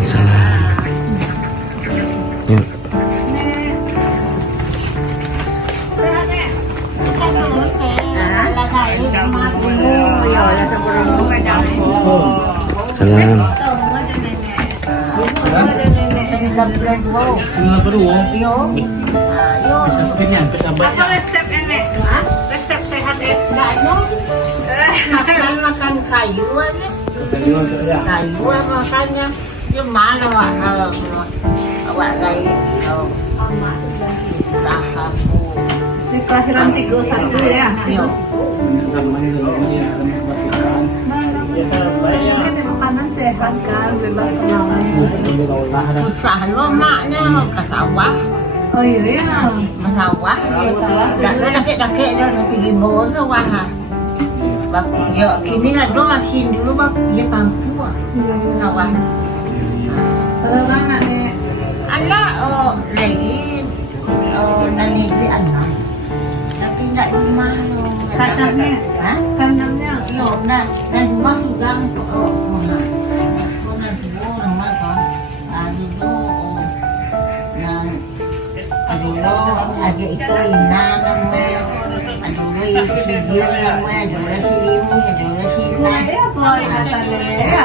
salam. Yuk. Salam. Apa resep enek? Resep sehat makan makan kayu aja. Kayu makannya gimana wak kalau awak gaya sahabu. Ini kelahiran 31 ya? Iya. Mungkin di makanan sehat kan, bebas pengawet. Susah lo maknya ke sawah. Oh iya ya? Sawah. Laki-laki dia pergi bawah ke wah. Ya kini lah do masih dulu bap ya pangku sawah. Kalau mana nih? Anak lagi nanti di anak. Tapi tidak di rumah lo. Kandangnya? Kandangnya? Yo, nah rumah juga mana? Mana dulu rumah kan? Dulu dulu ada itu Ina namanya, dulu video namanya, dulu si Ibu, dulu si Ina. Ya, boy, katanya. Ya.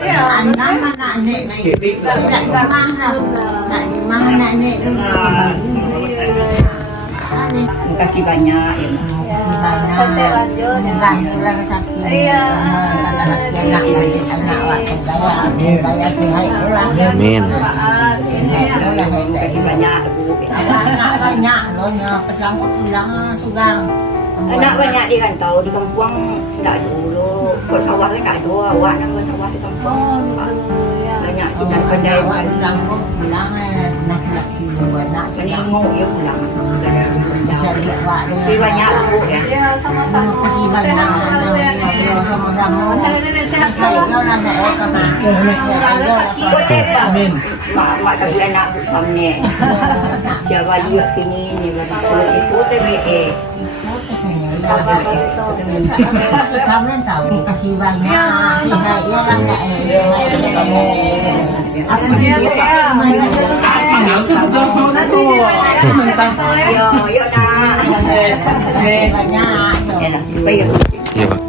Ya, anak mana nek tak mana nek Makasih banyak ya. Santai lanjut. Iya. Gaya sehat itulah. Amin. Makasih banyak Bu. Anak banyak loh nya pesangkut pulang sugang. Anak banyak di rantau di kampung tak dulu. Kok sawah kan tak ada. Awak nak sawah di kampung. Banyak sinar pandai Pesangkut pulang nak laki anak. Jadi ngok ya pulang. Jadi awak Makasih banyak Bu ya. Iya, sama-sama. Sehat selalu ya, Nek. sama-sama. Macam Nenek sehat Saya selalu. nak Amin. Mak tak boleh nak samne. Siapa dia kini ni betul itu TBE. Sama tahu kasih banyak tidak ya kamu Iya, Bu ya. Nanti Yo nak. banyak Ya lah. Baik. Iya, Pak.